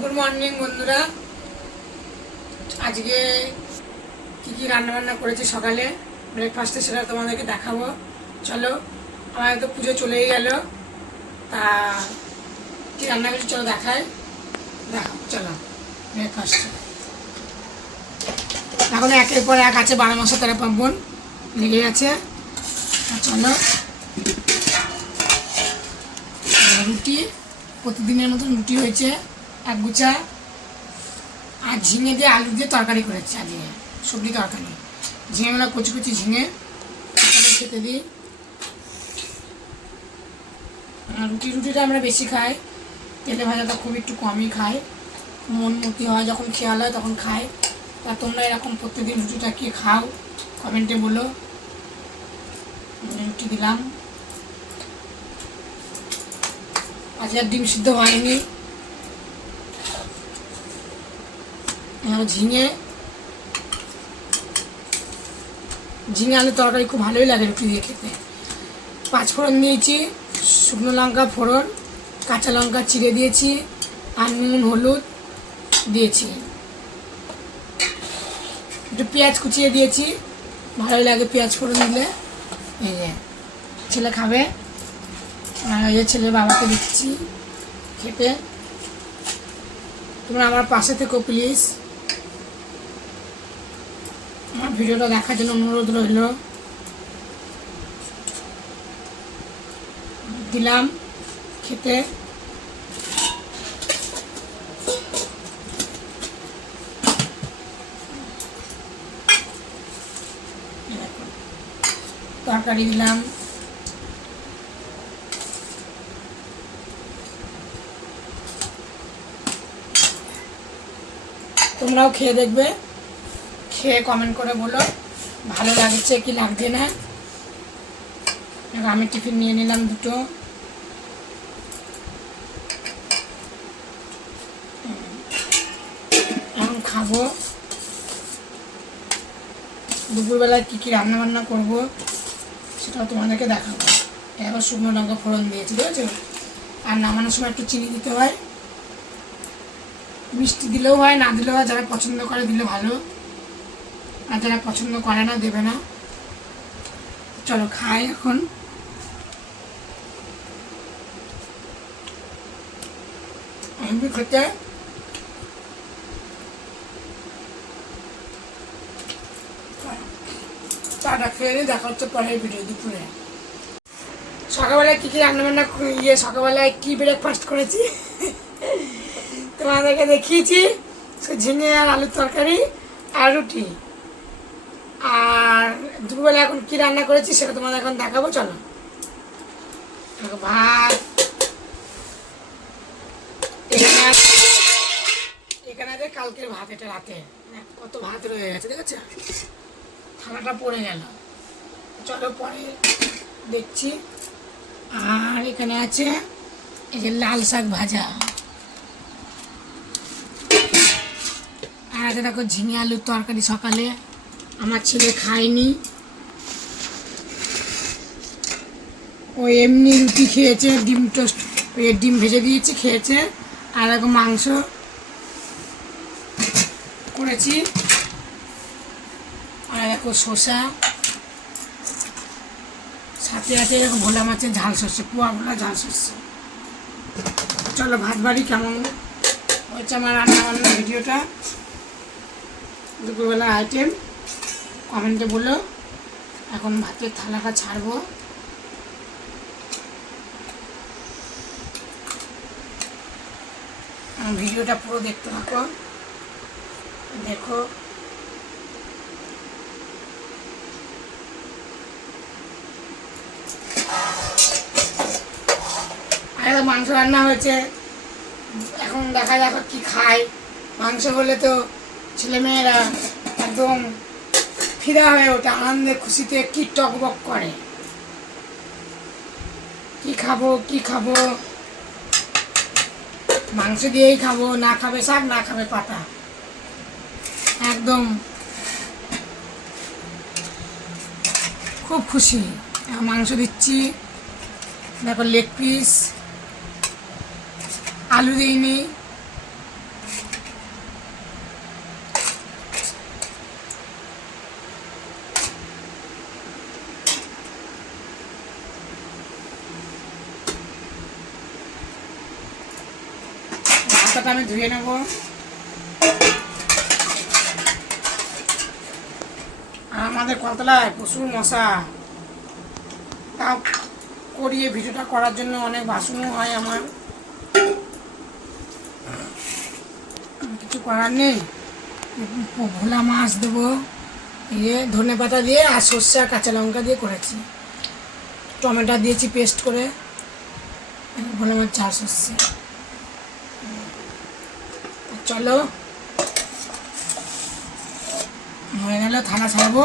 Good morning বন্ধুরা। আজকে কি কি রান্না বান্না করেছি সকালে? ব্রেকফাস্টে সেটা তোমাদেরকে দেখাবো। চলো, আমার তো পুজো চলেই গেল। তা, কি রান্না করেছি চলো দেখাই। দেখাবো চলো ব্রেকফাস্টে এখন একের পর এক আছে বারো মাসে তেরো পার্বণ। লেগে তা চলো, রুটি, প্রতিদিনের মতন রুটি হয়েছে। এক গুছা আর ঝিঙে দিয়ে আলু দিয়ে তরকারি করেছে আজকে, সবজি তরকারি। ঝিঙেগুলো কচি কচি ঝিঙে খেতে দিই। আর রুটি, রুটিটা আমরা বেশি খাই। তেলে ভাজাটা খুব একটু কমই খাই। মন মতি হয়, যখন খেয়াল হয় তখন খাই। তা তোমরা এরকম প্রত্যেকদিন রুটিটা কি খাও, কমেন্টে বলো। রুটি দিলাম। আজকে আর ডিম সিদ্ধ হয়নি। ঝিঙে। ঝিঙে আলু তরকারি খুব ভালোই লাগে রুটি দিয়ে খেতে। পাঁচ ফোড়ন দিয়েছি শুকনো লঙ্কা ফোড়ন, কাঁচা লঙ্কা চিড়ে দিয়েছি, আর নুন, হলুদ দিয়েছি। একটু পেঁয়াজ কুচিয়ে দিয়েছি, ভালোই লাগে পেঁয়াজ ফোড়ন দিলে। এই যে, ছেলে খাবে, আর এই যে ছেলের বাবাকে দিচ্ছি খেতে। তোমরা আমার পাশে থেকো, প্লিজ। ভিডিওটা দেখার জন্য অনুরোধ রইল। দিলাম খেতে। তরকারি দিলাম। তোমরাও খেয়ে দেখবে। খেয়ে কমেন্ট করে বলো। ভালো লাগছে কি লাগছে না? আমি টিফিন নিয়ে নিলাম দুটো। এখন খাব। দুপুরবেলায় কী কী রান্না বান্না করব সেটাও তোমাদেরকে দেখাবো। এবার শুকনো লঙ্কা ফোড়ন দিয়েছি, বুঝেছ? আর নামানোর সময় একটু চিনি দিতে হয়। মিষ্টি দিলেও হয়, না দিলেও হয়, যারা পছন্দ করে দিলে ভালো। আর যারা পছন্দ করে না, দেবে না। চলো খাই এখন। আমি খেতে? চাটা খেয়ে নিই দেখা হচ্ছে পরের ভিডিও দুপুরে। সকালবেলায় কী কী রান্নাবান্না ইয়ে সকালবেলায় কী ব্রেকফাস্ট করেছি? তোমাদেরকে দেখিয়েছি। ঝিঙে আর আলুর তরকারি আর রুটি। আর দুপুরবেলা এখন কী রান্না করেছি সেটা তোমাদের এখন দেখাবো, চলো। ভাত। এখানে আছে- আছে কালকের ভাত, এটা রাতে। মানে কত ভাত রয়ে গেছে দেখেছ থালাটা পড়ে গেল। চলো পরে দেখছি। আর এখানে আছে এই যে লাল শাক ভাজা। আর আছে দেখো ঝিঙে আলুর তরকারি সকালে। আমার ছেলে খায়নি। ও এমনি রুটি খেয়েছে, ডিম টোস্ট, ওই ডিম ভেজে দিয়েছি, খেয়েছে, আর এরকম মাংস করেছি। আর দেখো শসা। সাথে আছে এরকম ভোলা মাছের ঝাল সর্ষে পোয়া ভোলা ঝাল সর্ষে চলো, ভাত বাড়ি কেমন? হচ্ছে আমার রান্না বান্নার ভিডিওটা। দুপুরবেলা আইটেম কমেন্টে বলো। এখন ভাতের থালাটা ছাড়বো। ভিডিওটা পুরো দেখতে থাকো। দেখো। মাংস রান্না হয়েছে। এখন দেখা যাক কি খায়। মাংস হলে তো ছেলেমেয়েরা একদম ফিদা হয়ে ওঠে, আনন্দে খুশিতে কি টকবক করে? কি খাব কি খাব? মাংস দিয়েই খাব, না খাবে শাক, না খাবে পাতা। একদম খুব খুশি। মাংস দিচ্ছি দেখো লেগ পিস আলু দিইনি। কলতাটা আমি ধুয়ে নেব। আমাদের কলতলায় প্রচুর মশা। তাও করিয়ে ভিডিওটা করার জন্য অনেক বাসনও হয় আমার। কিছু করার নেই। ভোলা মাছ দেবো। ইয়ে ধনে পাতা দিয়ে আর সর্ষে আর কাঁচা লঙ্কা দিয়ে করেছি। টমেটো দিয়েছি পেস্ট করে। ভোলা মাছ, ঝাল সর্ষে। তা চলো। হয়ে গেল থালা ছাড়বো